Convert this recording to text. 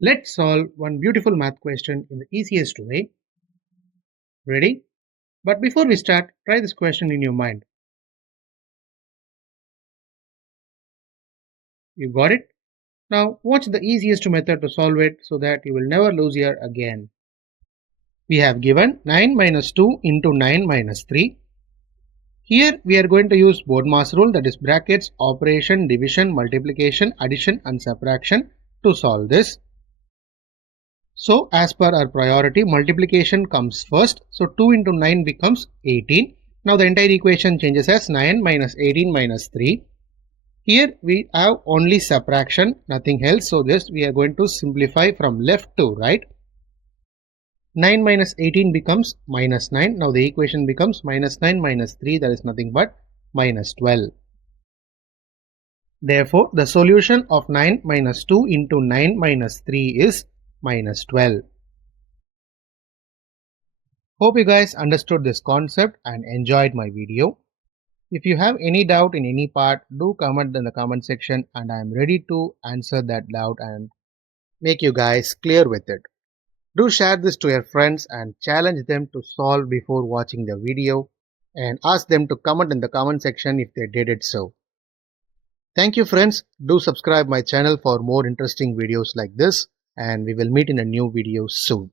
Let's solve one beautiful math question in the easiest way. Ready? But before we start, try this question in your mind. You got it? Now watch the easiest method to solve it so that you will never lose here again. We have given 9 minus 2 into 9 minus 3. Here we are going to use BODMAS rule, that is brackets, operation, division, multiplication, addition and subtraction to solve this. So as per our priority, multiplication comes first. So 2 into 9 becomes 18. Now the entire equation changes as 9 minus 18 minus 3. Here we have only subtraction, nothing else. So this we are going to simplify from left to right. 9 minus 18 becomes minus 9. Now the equation becomes minus 9 minus 3, that is nothing but minus 12. Therefore, the solution of 9 minus 2 into 9 minus 3 is minus 12. Hope you guys understood this concept and enjoyed my video. If you have any doubt in any part, do comment in the comment section and I am ready to answer that doubt and make you guys clear with it. Do share this to your friends and challenge them to solve before watching the video and ask them to comment in the comment section if they did it so. Thank you friends. Do subscribe my channel for more interesting videos like this and we will meet in a new video soon.